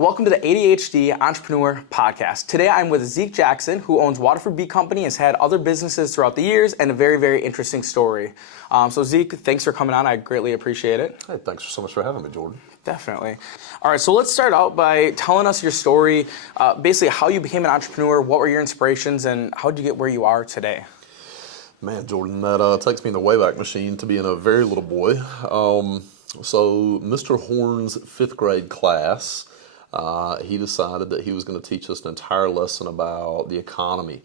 Welcome to the ADHD Entrepreneur Podcast. Today I'm with Zeke Jackson, who owns Waterford Bee Company, has had other businesses throughout the years, and a very, very interesting story. So Zeke, thanks for coming on. I greatly appreciate it. Hey, thanks so much for having me, Jordan. Definitely. All right, so let's start out by telling us your story, basically how you became an entrepreneur, what were your inspirations, and how did you get where you are today? Man, Jordan, that takes me in the Wayback Machine to being a very little boy. So Mr. Horn's fifth grade class, he decided that he was going to teach us an entire lesson about the economy.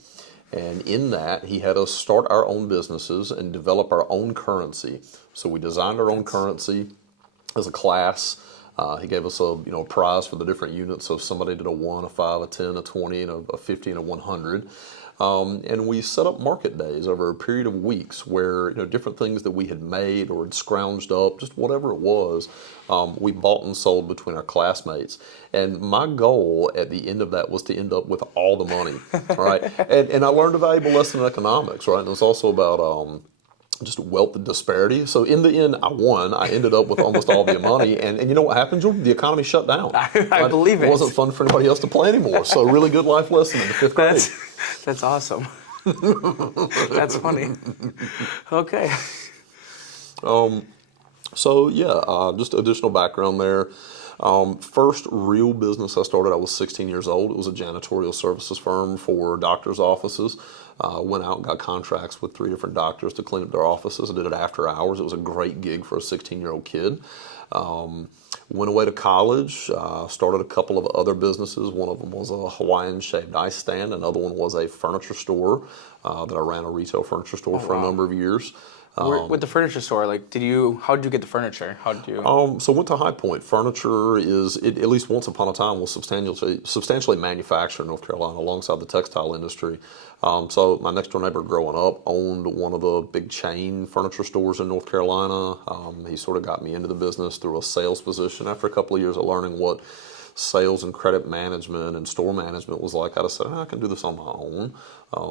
And in that, he had us start our own businesses and develop our own currency. So we designed our own currency as a class. He gave us a prize for the different units. So if somebody did a 1, a 5, a 10, a 20, and a 50, and a 100. And we set up market days over a period of weeks where different things that we had made or had scrounged up, just whatever it was, we bought and sold between our classmates. And my goal at the end of that was to end up with all the money, right? And I learned a valuable lesson in economics, right? And it's also about just wealth disparity. So in the end, I won. I ended up with almost all the money. And you know what happened, Jordan? The economy shut down. I believe it. It wasn't fun for anybody else to play anymore. So really good life lesson in the fifth grade. That's awesome. That's funny. Okay. So yeah, just additional background there. First real business I started, I was 16 years old. It was a janitorial services firm for doctors' offices. Went out and got contracts with 3 different doctors to clean up their offices. I did it after hours. It was a great gig for a 16-year-old kid. Went away to college, started a couple of other businesses. One of them was a Hawaiian shaved ice stand. Another one was a furniture store that I ran, a retail furniture store for a number of years. With the furniture store, how did you get the furniture? How did you? So went to High Point. Furniture at least once upon a time, was substantially manufactured in North Carolina alongside the textile industry. So my next door neighbor growing up owned one of the big chain furniture stores in North Carolina. He sort of got me into the business through a sales position. After a couple of years of learning what sales and credit management and store management was like, I decided I can do this on my own.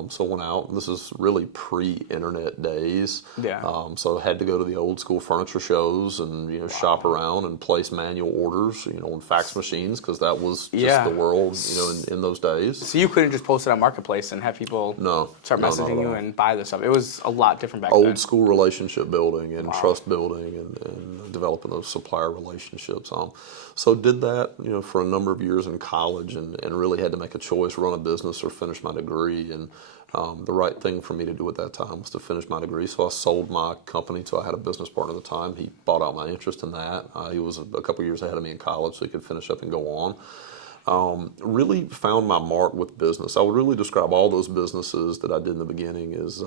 So went out, and this is really pre-internet days. Yeah. So I had to go to the old school furniture shows and shop around and place manual orders, on fax machines, because that was just the world, in those days. So you couldn't just post it on Marketplace and have people start messaging you and buy this stuff. It was a lot different back then. Old school relationship building and trust building and developing those supplier relationships. So did that, for a number of years in college and really had to make a choice, run a business or finish my degree. And the right thing for me to do at that time was to finish my degree. So I sold my company to I had a business partner at the time. He bought out my interest in that. He was a couple of years ahead of me in college, so he could finish up and go on. Really found my mark with business. I would really describe all those businesses that I did in the beginning as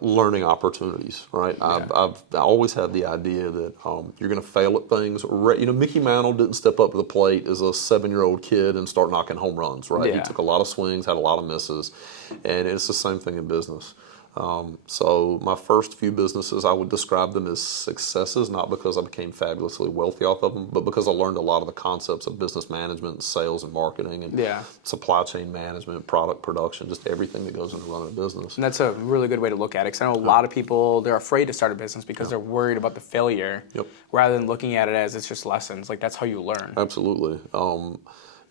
learning opportunities, right? Yeah. I've always had the idea that you're going to fail at things. Mickey Mantle didn't step up to the plate as a 7-year-old kid and start knocking home runs, right? Yeah. He took a lot of swings, had a lot of misses, and it's the same thing in business. So my first few businesses, I would describe them as successes, not because I became fabulously wealthy off of them, but because I learned a lot of the concepts of business management, sales and marketing, and supply chain management, product production, just everything that goes into running a business. And that's a really good way to look at it, because I know a lot of people, they're afraid to start a business because they're worried about the failure, rather than looking at it as it's just lessons. Like, that's how you learn. Absolutely. I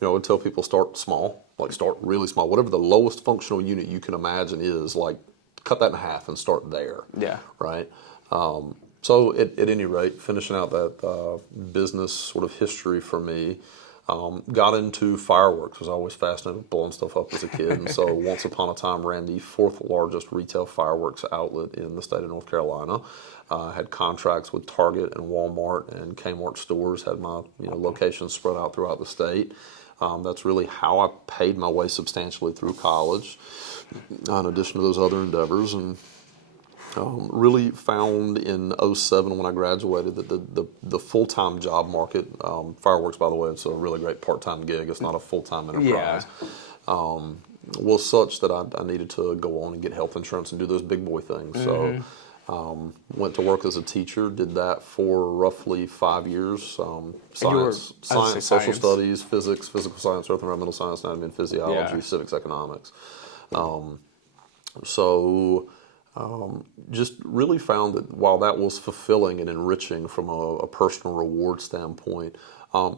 would tell people start small, start really small. Whatever the lowest functional unit you can imagine is, cut that in half and start there. Yeah. Right? So at any rate, finishing out that business sort of history for me, got into fireworks. Was always fascinated with blowing stuff up as a kid. And so once upon a time ran the 4th largest retail fireworks outlet in the state of North Carolina. Had contracts with Target and Walmart and Kmart stores, had my locations spread out throughout the state. That's really how I paid my way substantially through college, in addition to those other endeavors. And really found in 2007 when I graduated that the full-time job market, fireworks, by the way, it's a really great part-time gig. It's not a full-time enterprise. Was such that I needed to go on and get health insurance and do those big boy things. So went to work as a teacher, did that for roughly 5 years. Science, social studies, physics, physical science, earth and environmental science, anatomy and physiology, civics, economics. Just really found that while that was fulfilling and enriching from a personal reward standpoint,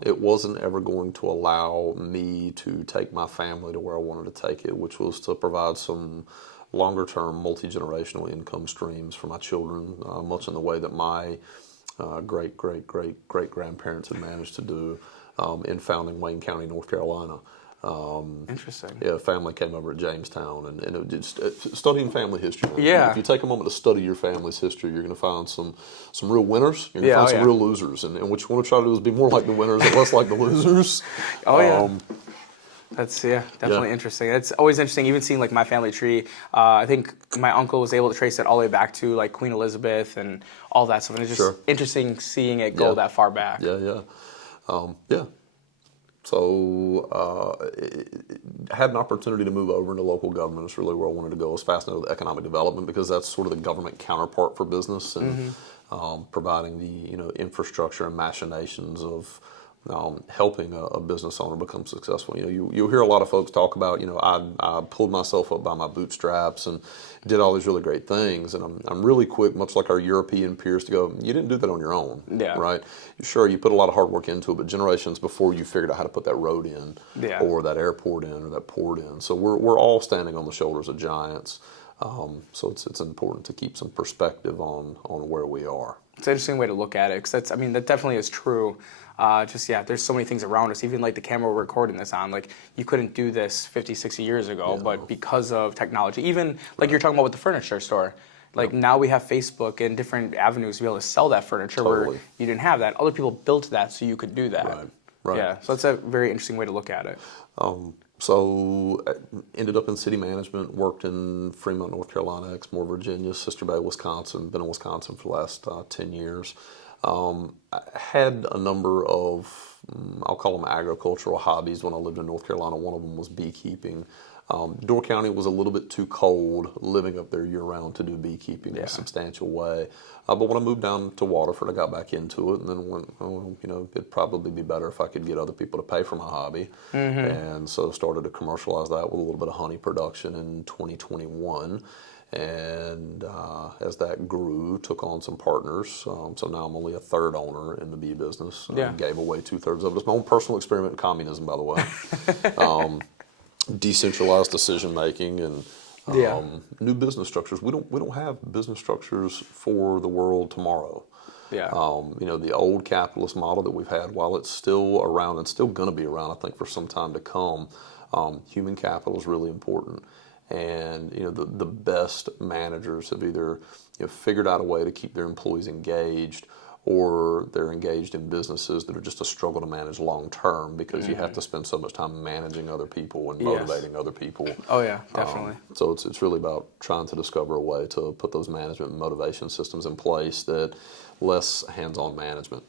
it wasn't ever going to allow me to take my family to where I wanted to take it, which was to provide some longer-term, multi-generational income streams for my children, much in the way that my great-great-great-great-grandparents had managed to do in founding Wayne County, North Carolina. Interesting. Yeah, family came over at Jamestown, and it just studying family history. Yeah. If you take a moment to study your family's history, you're going to find some real winners. You're going to find some real losers, and what you want to try to do is be more like the winners and less like the losers. That's definitely interesting. It's always interesting, even seeing like my family tree. I think my uncle was able to trace it all the way back to like Queen Elizabeth and all that stuff. And it's just interesting seeing it go that far back. Yeah. So had an opportunity to move over into local government. It's really where I wanted to go. I was fascinated with economic development because that's sort of the government counterpart for business and providing the infrastructure and machinations of helping a business owner become successful. You'll hear a lot of folks talk about, I pulled myself up by my bootstraps and did all these really great things. And I'm really quick, much like our European peers, to go, you didn't do that on your own, right? Sure, you put a lot of hard work into it, but generations before you figured out how to put that road in or that airport in or that port in. So we're all standing on the shoulders of giants. So it's important to keep some perspective on where we are. It's an interesting way to look at it because that definitely is true. There's so many things around us, even like the camera we're recording this on, like you couldn't do this 50, 60 years ago, but because of technology, even like you're talking about with the furniture store, like now we have Facebook and different avenues to be able to sell that furniture where you didn't have that. Other people built that so you could do that. Right. Yeah, so that's a very interesting way to look at it. So ended up in city management, worked in Fremont, North Carolina, Exmoor, Virginia, Sister Bay, Wisconsin, been in Wisconsin for the last 10 years. I had a number of, I'll call them agricultural hobbies when I lived in North Carolina. One of them was beekeeping. Door County was a little bit too cold living up there year-round to do beekeeping in a substantial way. But when I moved down to Waterford, I got back into it and then went, it'd probably be better if I could get other people to pay for my hobby. And so started to commercialize that with a little bit of honey production in 2021. And as that grew, took on some partners. So now I'm only a third owner in the bee business. Gave away 2/3 of it. It's my own personal experiment in communism, by the way. Decentralized decision making and new business structures. We don't have business structures for the world tomorrow. The old capitalist model that we've had, while it's still around and still going to be around, I think for some time to come, human capital is really important. And the best managers have either figured out a way to keep their employees engaged, or they're engaged in businesses that are just a struggle to manage long term because you have to spend so much time managing other people and motivating other people. Oh yeah, definitely. So it's really about trying to discover a way to put those management and motivation systems in place that less hands-on management,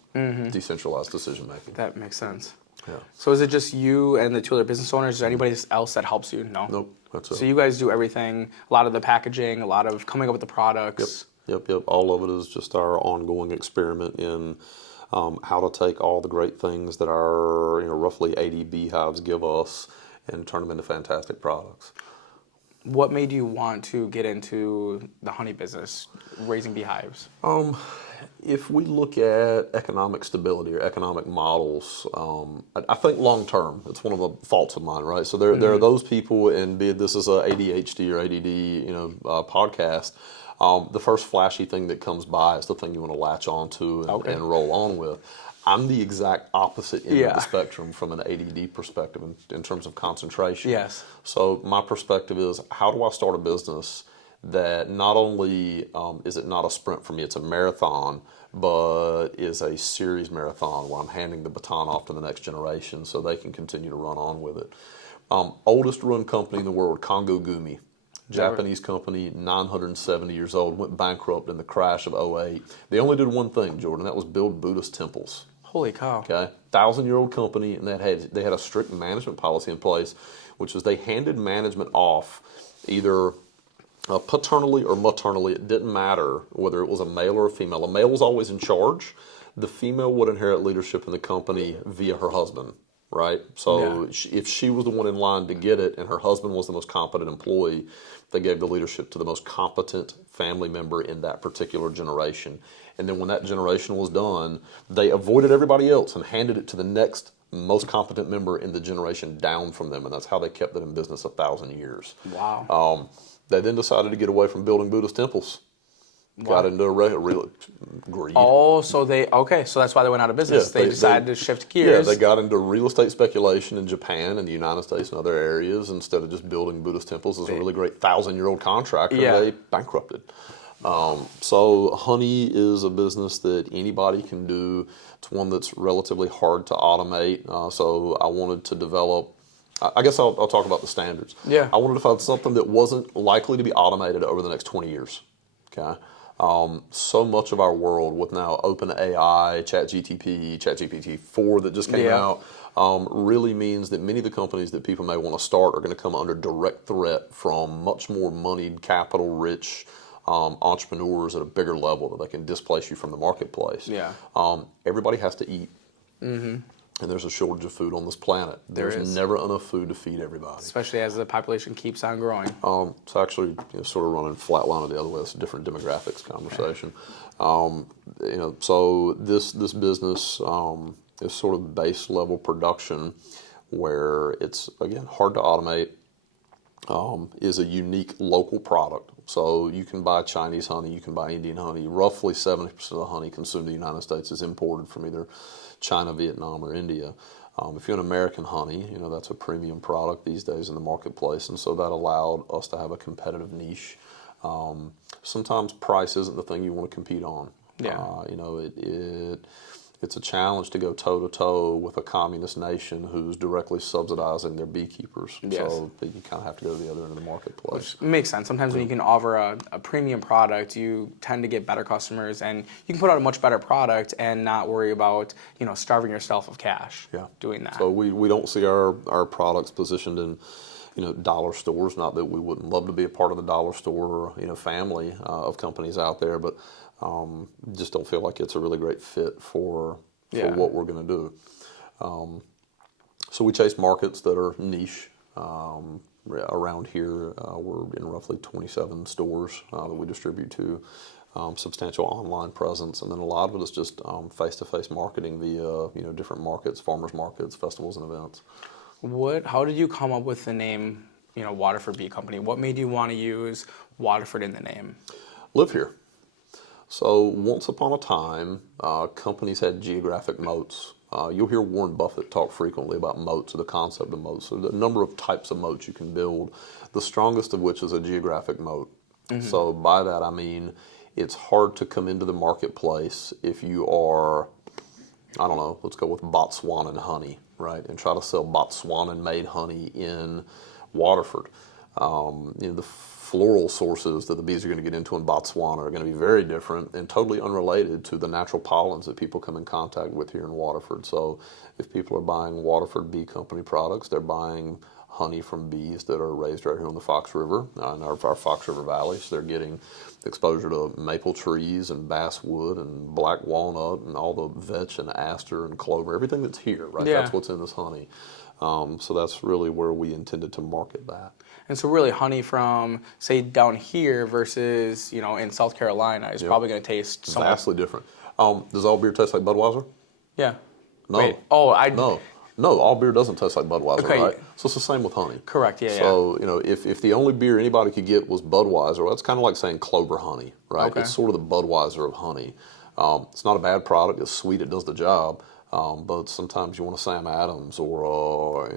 decentralized decision making. That makes sense. Yeah. So is it just you and the two other business owners? Is there anybody else that helps you? No? Nope, that's it. So you guys do everything, a lot of the packaging, a lot of coming up with the products. Yep. All of it is just our ongoing experiment in how to take all the great things that our roughly 80 beehives give us and turn them into fantastic products. What made you want to get into the honey business, raising beehives? If we look at economic stability or economic models, I think long term, it's one of the faults of mine, right? So there are those people, and be it this is a ADHD or ADD, podcast. The first flashy thing that comes by is the thing you want to latch onto and roll on with. I'm the exact opposite end of the spectrum from an ADD perspective in terms of concentration. Yes. So my perspective is, how do I start a business that not only is it not a sprint for me, it's a marathon, but is a series marathon where I'm handing the baton off to the next generation so they can continue to run on with it. Oldest run company in the world, Congo Gumi. Japanese company, 970 years old, went bankrupt in the crash of '08. They only did one thing, Jordan, that was build Buddhist temples. Holy cow. Okay, 1,000-year-old company, and they had a strict management policy in place, which was they handed management off either paternally or maternally. It didn't matter whether it was a male or a female. A male was always in charge. The female would inherit leadership in the company via her husband, right? So if she was the one in line to get it and her husband was the most competent employee, they gave the leadership to the most competent family member in that particular generation. And then when that generation was done, they avoided everybody else and handed it to the next most competent member in the generation down from them. And that's how they kept it in business 1,000 years. Wow. They then decided to get away from building Buddhist temples. Got into real greed. Oh, so that's why they went out of business. Yeah, they decided to shift gears. Yeah, they got into real estate speculation in Japan and the United States and other areas. Instead of just building Buddhist temples as a really great 1,000-year-old contractor, they bankrupted. So honey is a business that anybody can do. It's one that's relatively hard to automate. So I wanted to develop, I guess I'll talk about the standards. Yeah. I wanted to find something that wasn't likely to be automated over the next 20 years. Okay. So much of our world with now OpenAI, ChatGPT-4 that just came out, really means that many of the companies that people may want to start are going to come under direct threat from much more moneyed, capital-rich entrepreneurs at a bigger level that they can displace you from the marketplace. Yeah. Everybody has to eat. And there's a shortage of food on this planet. There's never enough food to feed everybody. Especially as the population keeps on growing. It's actually sort of running flatline the other way. It's a different demographics conversation. So this business is sort of base level production where it's, again, hard to automate, is a unique local product. So you can buy Chinese honey, you can buy Indian honey. Roughly 70% of the honey consumed in the United States is imported from either China, Vietnam, or India. If you're an American honey, that's a premium product these days in the marketplace, and so that allowed us to have a competitive niche. Sometimes price isn't the thing you want to compete on. Yeah. It's a challenge to go toe-to-toe with a communist nation who's directly subsidizing their beekeepers. Yes. So you kind of have to go to the other end of the marketplace. Which makes sense. Sometimes when you can offer a premium product, you tend to get better customers, and you can put out a much better product and not worry about starving yourself of cash doing that. So we don't see our products positioned in dollar stores. Not that we wouldn't love to be a part of the dollar store family of companies out there, but just don't feel like it's a really great fit for what we're going to do. So we chase markets that are niche. Around here, we're in roughly 27 stores that we distribute to, substantial online presence, and then a lot of it is just face-to-face marketing via different markets, farmers markets, festivals, and events. How did you come up with the name Waterford Bee Company? What made you want to use Waterford in the name? Live here. So once upon a time, companies had geographic moats. You'll hear Warren Buffett talk frequently about moats, or the concept of moats. So the number of types of moats you can build, the strongest of which is a geographic moat. So by that I mean it's hard to come into the marketplace if you are, I don't know, let's go with Botswanan honey, right? And try to sell Botswanan-made honey in Waterford. The floral sources that the bees are going to get into in Botswana are going to be very different and totally unrelated to the natural pollens that people come in contact with here in Waterford. So if people are buying Waterford Bee Company products, they're buying honey from bees that are raised right here on the Fox River, in our Fox River Valley. So they're getting exposure to maple trees and basswood and black walnut and all the vetch and aster and clover, everything that's here, right? Yeah. That's what's in this honey. So that's really where we intended to market that. And so really honey from, say, down here versus, in South Carolina is probably going to taste somewhat vastly different. Does all beer taste like Budweiser? Yeah. No. Wait. No, all beer doesn't taste like Budweiser, Okay. right? So it's the same with honey. Correct, yeah. So, if the only beer anybody could get was Budweiser, well, that's kind of like saying Clover honey, right? Okay. It's sort of the Budweiser of honey. It's not a bad product. It's sweet. It does the job. But sometimes you want a Sam Adams or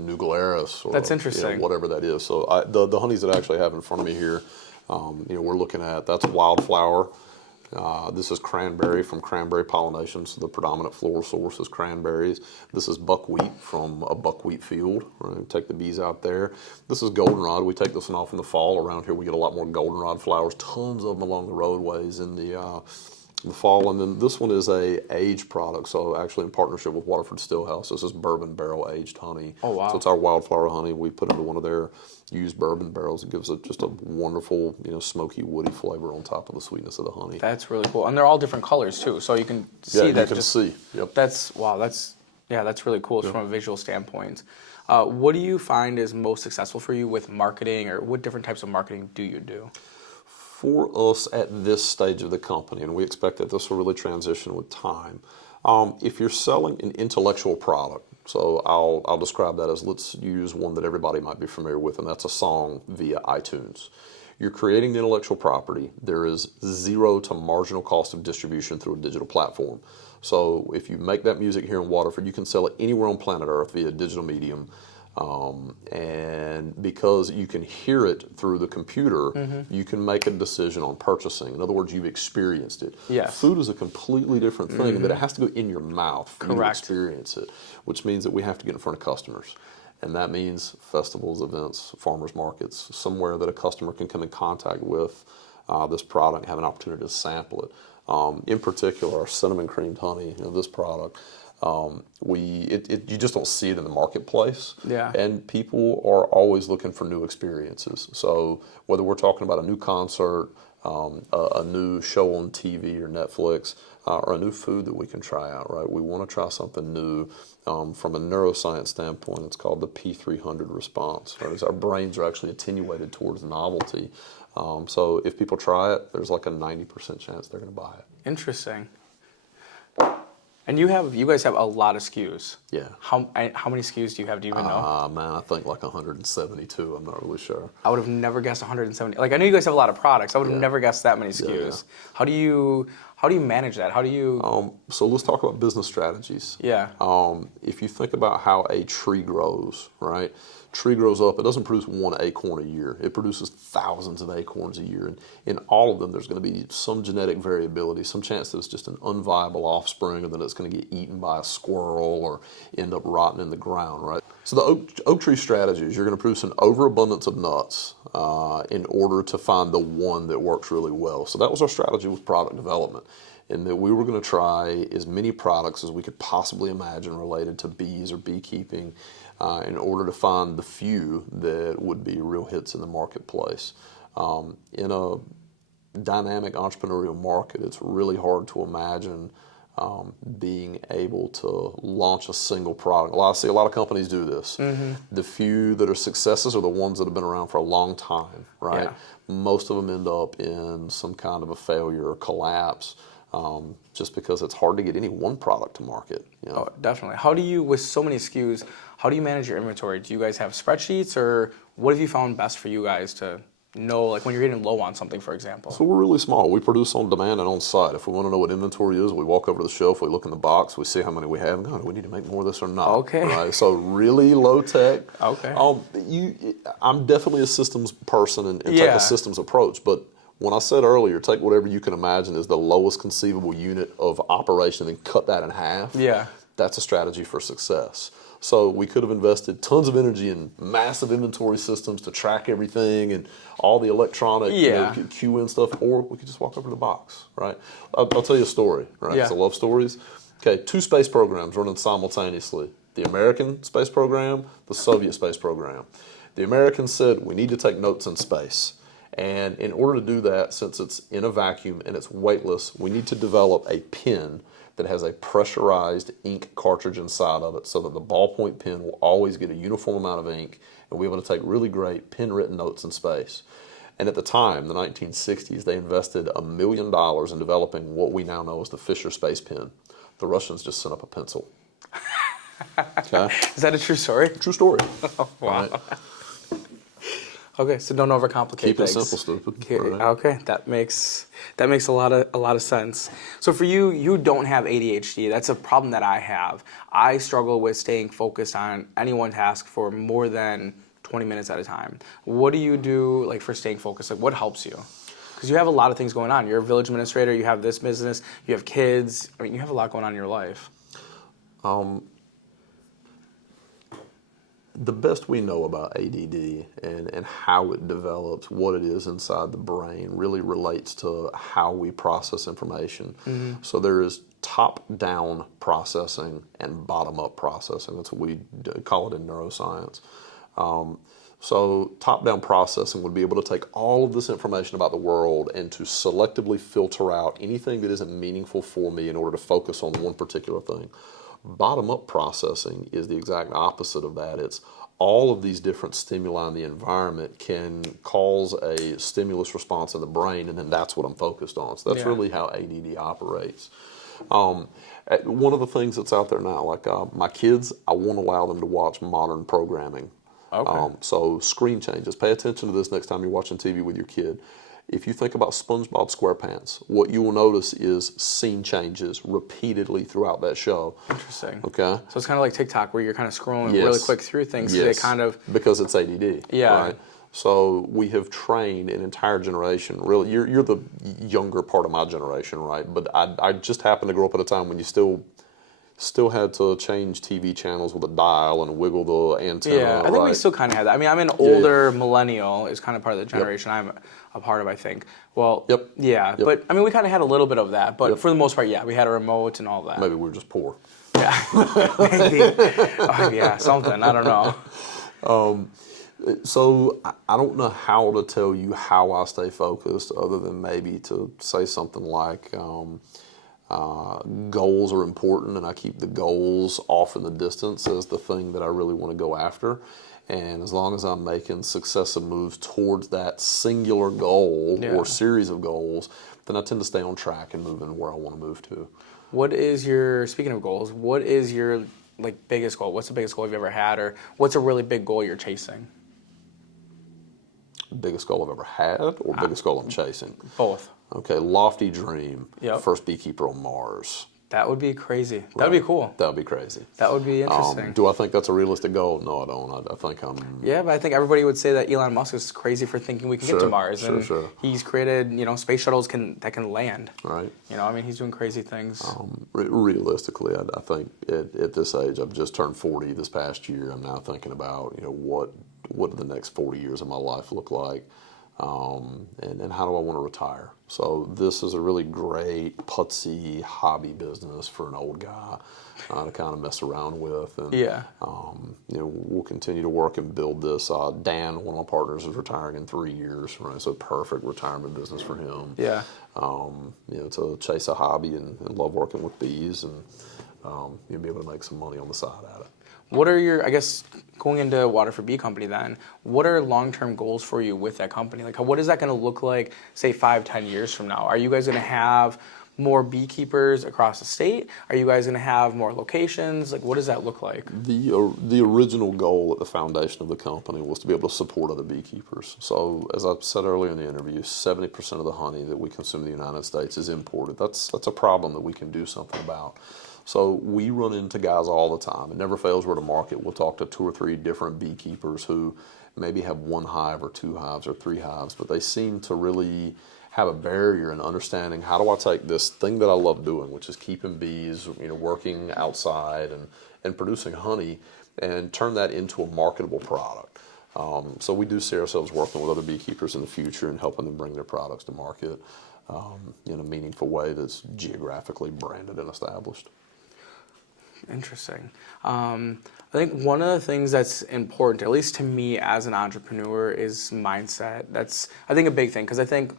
New Glarus or That's interesting. whatever that is. So the honeys that I actually have in front of me here, we're looking at, that's wildflower. This is cranberry from cranberry pollination, so the predominant floral source is cranberries. This is buckwheat from a buckwheat field. Right? Take the bees out there. This is goldenrod. We take this one off in the fall. Around here we get a lot more goldenrod flowers, tons of them along the roadways in the fall. And then this one is a aged product, so actually in partnership with Waterford Stillhouse. This is bourbon barrel aged honey. Oh, wow. So it's our wildflower honey. We put into one of their used bourbon barrels. It gives it just a wonderful, smoky, woody flavor on top of the sweetness of the honey. That's really cool. And they're all different colors too, so you can see that. You can see. Yep. That's really cool from a visual standpoint. What do you find is most successful for you with marketing, or what different types of marketing do you do? For us at this stage of the company, and we expect that this will really transition with time, if you're selling an intellectual product, so I'll describe that as, let's use one that everybody might be familiar with, and that's a song via iTunes. You're creating the intellectual property. There is zero to marginal cost of distribution through a digital platform. So if you make that music here in Waterford, you can sell it anywhere on planet Earth via digital medium. And because you can hear it through the computer, you can make a decision on purchasing. In other words, you've experienced it. Yes. Food is a completely different thing, that it has to go in your mouth for you to Correct. experience it, which means that we have to get in front of customers. And that means festivals, events, farmers markets, somewhere that a customer can come in contact with this product, have an opportunity to sample it. In particular, our cinnamon creamed honey, this product, you just don't see it in the marketplace. Yeah. And people are always looking for new experiences. So whether we're talking about a new concert, a new show on TV or Netflix, or a new food that we can try out, right? We want to try something new. From a neuroscience standpoint, it's called the P300 response. Right? Our brains are actually attenuated towards novelty. So if people try it, there's like a 90% chance they're going to buy it. Interesting. And you guys have a lot of SKUs. Yeah. How many SKUs do you have? Do you even know? Man, I think like 172. I'm not really sure. I would have never guessed 170. Like, I know you guys have a lot of products. I would have never guessed that many SKUs. Yeah. How do you manage that? How do you? So let's talk about business strategies. Yeah. If you think about how a tree grows, right? Tree grows up, it doesn't produce one acorn a year. It produces thousands of acorns a year. And in all of them, there's going to be some genetic variability, some chance that it's just an unviable offspring, or that it's going to get eaten by a squirrel or end up rotting in the ground, right? So the oak tree strategy is you're going to produce an overabundance of nuts in order to find the one that works really well. So that was our strategy with product development, in that we were going to try as many products as we could possibly imagine related to bees or beekeeping, in order to find the few that would be real hits in the marketplace. In a dynamic entrepreneurial market, it's really hard to imagine being able to launch a single product. I see a lot of companies do this. The few that are successes are the ones that have been around for a long time, right? Yeah. Most of them end up in some kind of a failure or collapse. Just because it's hard to get any one product to market. Oh, definitely. How do you, with so many SKUs, how do you manage your inventory? Do you guys have spreadsheets, or what have you found best for you guys to know, like when you're getting low on something, for example? So we're really small. We produce on demand and on site. If we want to know what inventory is, we walk over to the shelf, we look in the box, we see how many we have, and go, do we need to make more of this or not? Okay. Right? So really low tech. Okay. I'm definitely a systems person and take a systems approach, but when I said earlier, take whatever you can imagine is the lowest conceivable unit of operation and cut that in half. Yeah. That's a strategy for success. So we could have invested tons of energy in massive inventory systems to track everything and all the electronic QN stuff, or we could just walk over to the box, right? I'll tell you a story, right? Yeah. 'Cause I love stories. Okay, 2 space programs running simultaneously. The American space program, the Soviet space program. The Americans said, we need to take notes in space. And in order to do that, since it's in a vacuum and it's weightless, we need to develop a pen that has a pressurized ink cartridge inside of it so that the ballpoint pen will always get a uniform amount of ink and we'll be able to take really great pen-written notes in space. And at the time, the 1960s, they invested $1 million in developing what we now know as the Fisher Space Pen. The Russians just sent up a pencil. Okay? Is that a true story? True story. Oh, wow. Right? Okay, so don't overcomplicate Keep it things. simple, stupid. Okay, Right? okay, that makes a lot of sense. So for you, you don't have ADHD. That's a problem that I have. I struggle with staying focused on any one task for more than 20 minutes at a time. What do you do, like, for staying focused? Like, what helps you? Because you have a lot of things going on. You're a village administrator. You have this business. You have kids. I mean, you have a lot going on in your life. The best we know about ADD and how it develops, what it is inside the brain, really relates to how we process information. So there is top-down processing and bottom-up processing. That's what we call it in neuroscience. So top-down processing would be able to take all of this information about the world and to selectively filter out anything that isn't meaningful for me in order to focus on one particular thing. Bottom-up processing is the exact opposite of that. It's all of these different stimuli in the environment can cause a stimulus response in the brain, and then that's what I'm focused on. So that's really how ADD operates. One of the things that's out there now, like my kids, I won't allow them to watch modern programming. Okay. So screen changes. Pay attention to this next time you're watching TV with your kid. If you think about SpongeBob SquarePants, what you will notice is scene changes repeatedly throughout that show. Interesting. Okay? So it's kind of like TikTok where you're kind of scrolling really quick through things. So they kind of... Because it's ADD. Yeah. Right? So we have trained an entire generation. Really, you're the younger part of my generation, right? But I just happened to grow up at a time when you still had to change TV channels with a dial and wiggle the antenna. Yeah, I think we still kind of have that. I mean, I'm an older millennial is kind of part of the generation I'm a part of, I think. Well, but I mean, we kind of had a little bit of that, but for the most part, we had a remote and all that. Maybe we were just poor. Yeah, maybe. Something, I don't know. So I don't know how to tell you how I stay focused other than maybe to say something like goals are important, and I keep the goals off in the distance as the thing that I really want to go after. And as long as I'm making successive moves towards that singular goal or series of goals, then I tend to stay on track and moving where I want to move to. What is your, speaking of goals, what is your biggest goal? What's the biggest goal you've ever had, or what's a really big goal you're chasing? Biggest goal I've ever had, or biggest goal I'm chasing? Both. Okay, lofty dream. Yep. First beekeeper on Mars. That would be crazy. That would be cool. That would be crazy. That would be interesting. Do I think that's a realistic goal? No, I don't. I think I'm... Yeah, but I think everybody would say that Elon Musk is crazy for thinking we can get to Mars. And he's created, space shuttles that can land. Right. I mean, he's doing crazy things. Realistically, I think at this age, I've just turned 40 this past year. I'm now thinking about, what do the next 40 years of my life look like? And how do I want to retire? So this is a really great putsy hobby business for an old guy to kind of mess around with. And, we'll continue to work and build this. Dan, one of my partners, is retiring in 3 years, right? So perfect retirement business for him. Yeah. To chase a hobby and love working with bees, and you'll be able to make some money on the side at it. What are your, I guess, going into Waterford Bee Company then, what are long-term goals for you with that company? What is that going to look like, say, 5-10 years from now? Are you guys going to have more beekeepers across the state? Are you guys going to have more locations? What does that look like? The original goal at the foundation of the company was to be able to support other beekeepers. So, as I said earlier in the interview, 70% of the honey that we consume in the United States is imported. That's a problem that we can do something about. So we run into guys all the time. It never fails, we're at a market. We'll talk to 2 or 3 different beekeepers who maybe have 1 hive or 2 hives or 3 hives, but they seem to really have a barrier in understanding, how do I take this thing that I love doing, which is keeping bees, working outside and producing honey, and turn that into a marketable product. So we do see ourselves working with other beekeepers in the future and helping them bring their products to market in a meaningful way that's geographically branded and established. Interesting. I think one of the things that's important, at least to me as an entrepreneur, is mindset. That's, I think, a big thing, because I think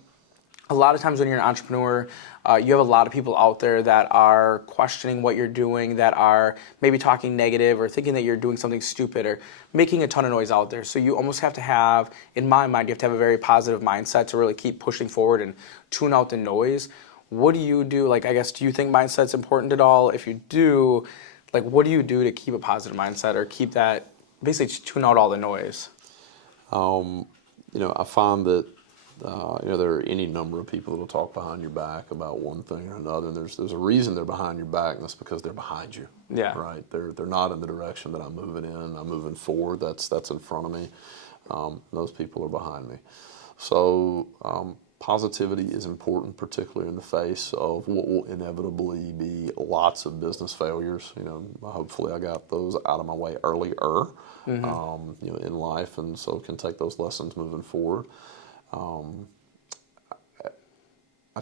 a lot of times when you're an entrepreneur, you have a lot of people out there that are questioning what you're doing, that are maybe talking negative or thinking that you're doing something stupid or making a ton of noise out there. So you almost have to have, in my mind, you have to have a very positive mindset to really keep pushing forward and tune out the noise. What do you do? I guess, do you think mindset's important at all? If you do, what do you do to keep a positive mindset or keep that, basically tune out all the noise? I find that there are any number of people that will talk behind your back about one thing or another, and there's a reason they're behind your back, and that's because they're behind you. Yeah. Right. They're not in the direction that I'm moving in. I'm moving forward. That's in front of me. Those people are behind me. So positivity is important, particularly in the face of what will inevitably be lots of business failures. Hopefully I got those out of my way earlier, in life, and so can take those lessons moving forward. I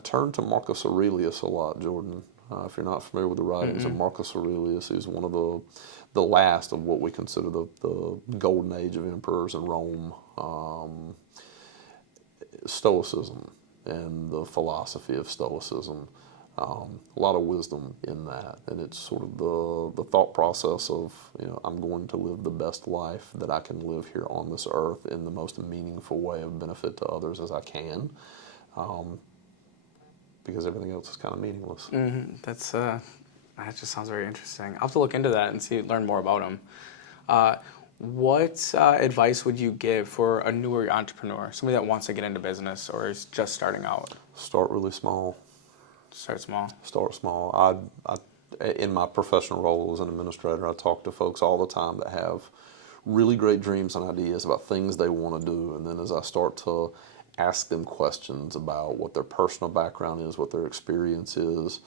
turn to Marcus Aurelius a lot, Jordan. If you're not familiar with the writings of Marcus Aurelius, he's one of the last of what we consider the golden age of emperors in Rome. Stoicism and the philosophy of Stoicism A lot of wisdom in that, and it's sort of the thought process of, I'm going to live the best life that I can live here on this earth in the most meaningful way of benefit to others as I can, because everything else is kind of meaningless. That just sounds very interesting. I'll have to look into that and learn more about them. What advice would you give for a newer entrepreneur, somebody that wants to get into business or is just starting out? Start really small. Start small. Start small. In my professional role as an administrator, I talk to folks all the time that have really great dreams and ideas about things they want to do. And then as I start to ask them questions about what their personal background is, what their experience is,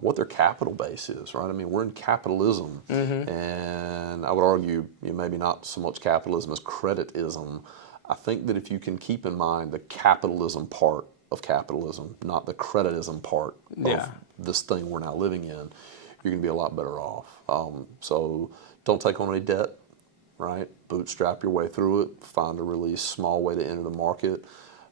what their capital base is, right? I mean, we're in capitalism, and I would argue maybe not so much capitalism as creditism. I think that if you can keep in mind the capitalism part of capitalism, not the creditism part of this thing we're now living in, you're going to be a lot better off. So don't take on any debt, right? Bootstrap your way through it. Find a really small way to enter the market,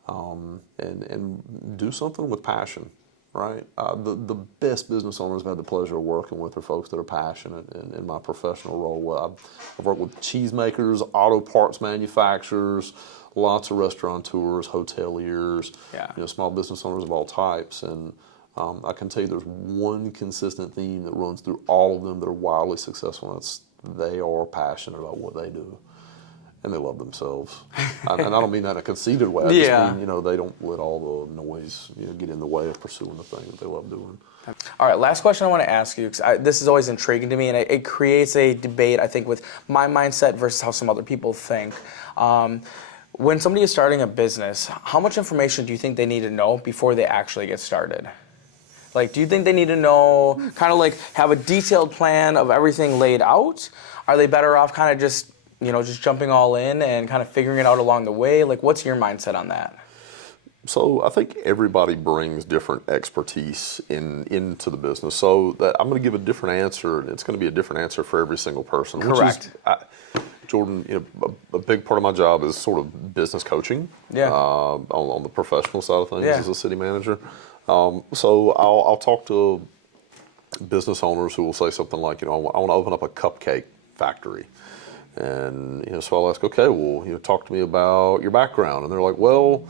and do something with passion. Right, the best business owners I've had the pleasure of working with are folks that are passionate. In my professional role, I've worked with cheesemakers, auto parts manufacturers, lots of restaurateurs, hoteliers, small business owners of all types. And I can tell you there's one consistent theme that runs through all of them that are wildly successful, and it's they are passionate about what they do. And they love themselves. And I don't mean that in a conceited way. I just mean, they don't let all the noise get in the way of pursuing the thing that they love doing. All right, last question I want to ask you, because this is always intriguing to me, and it creates a debate, I think, with my mindset versus how some other people think. When somebody is starting a business, how much information do you think they need to know before they actually get started? Like, do you think they need to know, kind of like have a detailed plan of everything laid out? Are they better off kind of just jumping all in and kind of figuring it out along the way? Like, what's your mindset on that? So I think everybody brings different expertise into the business. So that I'm going to give a different answer, and it's going to be a different answer for every single person. Correct. Jordan, a big part of my job is sort of business coaching. On the professional side of things as a city manager. So I'll talk to business owners who will say something like, I want to open up a cupcake factory. And so I'll ask, okay, well, talk to me about your background. And they're like, well,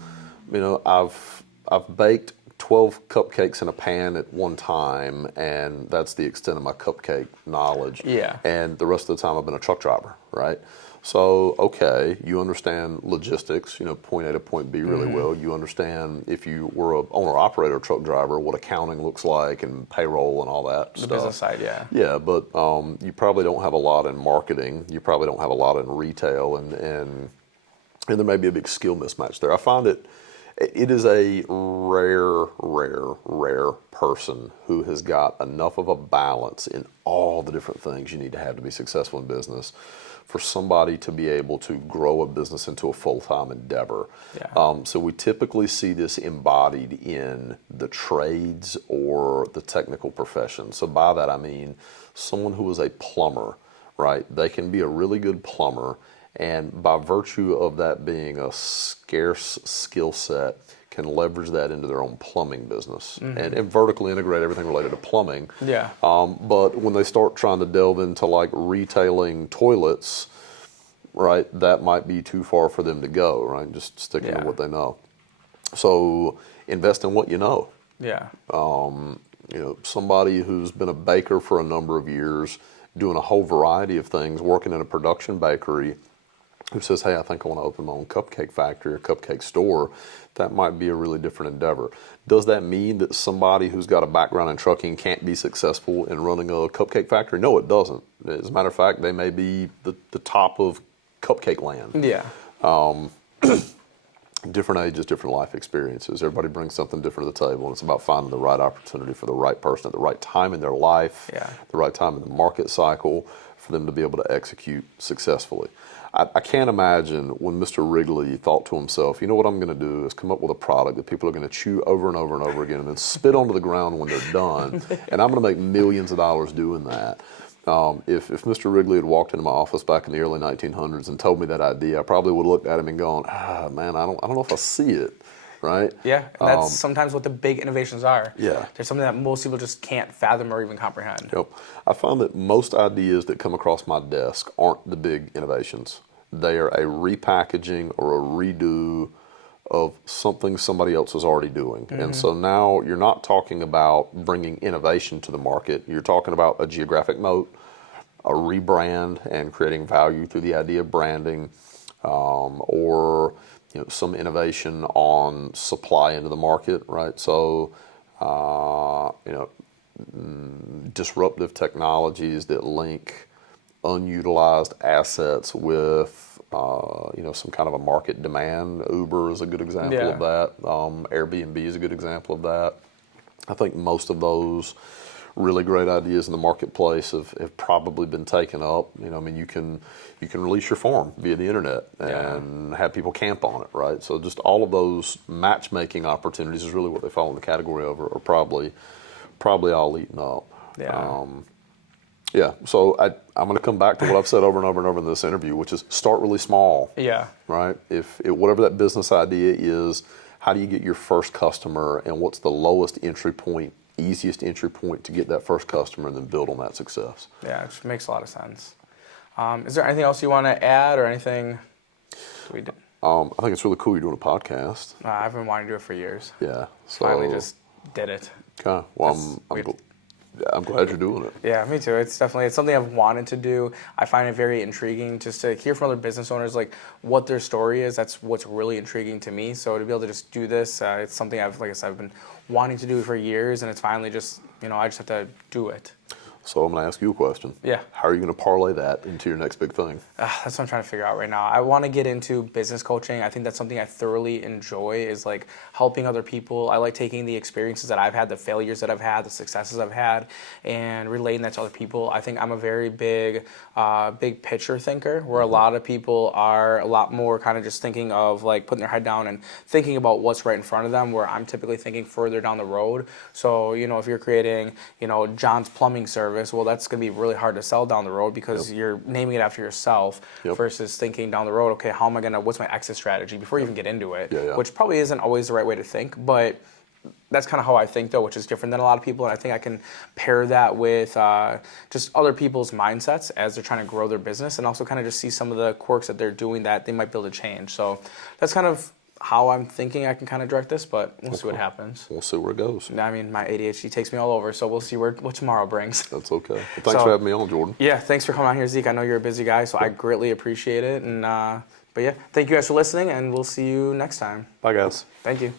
I've baked 12 cupcakes in a pan at one time, and that's the extent of my cupcake knowledge. Yeah. And the rest of the time I've been a truck driver, right? So, okay, you understand logistics, point A to point B really well. You understand, if you were an owner-operator truck driver, what accounting looks like and payroll and all that stuff. The business side, yeah. Yeah, but you probably don't have a lot in marketing. You probably don't have a lot in retail, and there may be a big skill mismatch there. I find it is a rare person who has got enough of a balance in all the different things you need to have to be successful in business for somebody to be able to grow a business into a full-time endeavor. Yeah. So we typically see this embodied in the trades or the technical profession. So by that I mean someone who is a plumber, right? They can be a really good plumber, and by virtue of that being a scarce skill set, can leverage that into their own plumbing business and vertically integrate everything related to plumbing. Yeah. But when they start trying to delve into like retailing toilets, right, that might be too far for them to go, right? Just sticking to what they know. So invest in what you know. Yeah. Somebody who's been a baker for a number of years, doing a whole variety of things, working in a production bakery, who says, hey, I think I want to open my own cupcake factory or cupcake store, that might be a really different endeavor. Does that mean that somebody who's got a background in trucking can't be successful in running a cupcake factory? No, it doesn't. As a matter of fact, they may be the top of cupcake land. Yeah. Different ages, different life experiences. Everybody brings something different to the table, and it's about finding the right opportunity for the right person at the right time in their life, the right time in the market cycle for them to be able to execute successfully. I can't imagine when Mr. Wrigley thought to himself, you know what I'm going to do is come up with a product that people are going to chew over and over and over again and then spit onto the ground when they're done, and I'm going to make millions of dollars doing that. If Mr. Wrigley had walked into my office back in the early 1900s and told me that idea, I probably would have looked at him and gone, man, I don't know if I see it. right? Yeah, and that's sometimes what the big innovations are. Yeah. There's something that most people just can't fathom or even comprehend. Yep. I find that most ideas that come across my desk aren't the big innovations. They are a repackaging or a redo of something somebody else is already doing. And so now you're not talking about bringing innovation to the market. You're talking about a geographic moat, a rebrand, and creating value through the idea of branding, or some innovation on supply into the market, right? So, disruptive technologies that link unutilized assets with some kind of a market demand. Uber is a good example of that. Airbnb is a good example of that. I think most of those really great ideas in the marketplace have probably been taken up. You can release your farm via the internet and have people camp on it, right? So just all of those matchmaking opportunities is really what they fall in the category of, are probably all eaten up. So I'm going to come back to what I've said over and over and over in this interview, which is start really small. Yeah. Right? If whatever that business idea is, how do you get your first customer, and what's the lowest entry point, easiest entry point to get that first customer, and then build on that success. Yeah, it makes a lot of sense. Is there anything else you want to add or anything we did? I think it's really cool you're doing a podcast. I've been wanting to do it for years. Yeah. So Finally just did it. Okay. Well, I'm glad you're doing it. Yeah, me too. It's something I've wanted to do. I find it very intriguing just to hear from other business owners, like what their story is. That's what's really intriguing to me. So to be able to just do this, it's something I've been wanting to do for years, and it's finally just, I just have to do it. So I'm going to ask you a question. Yeah. How are you going to parlay that into your next big thing? That's what I'm trying to figure out right now. I want to get into business coaching. I think that's something I thoroughly enjoy, is like helping other people. I like taking the experiences that I've had, the failures that I've had, the successes I've had, and relating that to other people. I think I'm a very big picture thinker, where a lot of people are a lot more kind of just thinking of like putting their head down and thinking about what's right in front of them, where I'm typically thinking further down the road. So, if you're creating, John's Plumbing Service, well, that's going to be really hard to sell down the road, because you're naming it after yourself versus thinking down the road, okay, what's my exit strategy before you even get into it, which probably isn't always the right way to think, but that's kind of how I think, though, which is different than a lot of people, and I think I can pair that with just other people's mindsets as they're trying to grow their business, and also kind of just see some of the quirks that they're doing that they might be able to change. So that's kind of how I'm thinking I can kind of direct this, but we'll see what happens. We'll see where it goes. I mean, my ADHD takes me all over, so we'll see what tomorrow brings. That's okay. Well, thanks for having me on, Jordan. Yeah, thanks for coming on here, Zeke. I know you're a busy guy, so I greatly appreciate it. And but yeah, thank you guys for listening, and we'll see you next time. Bye, guys. Thank you.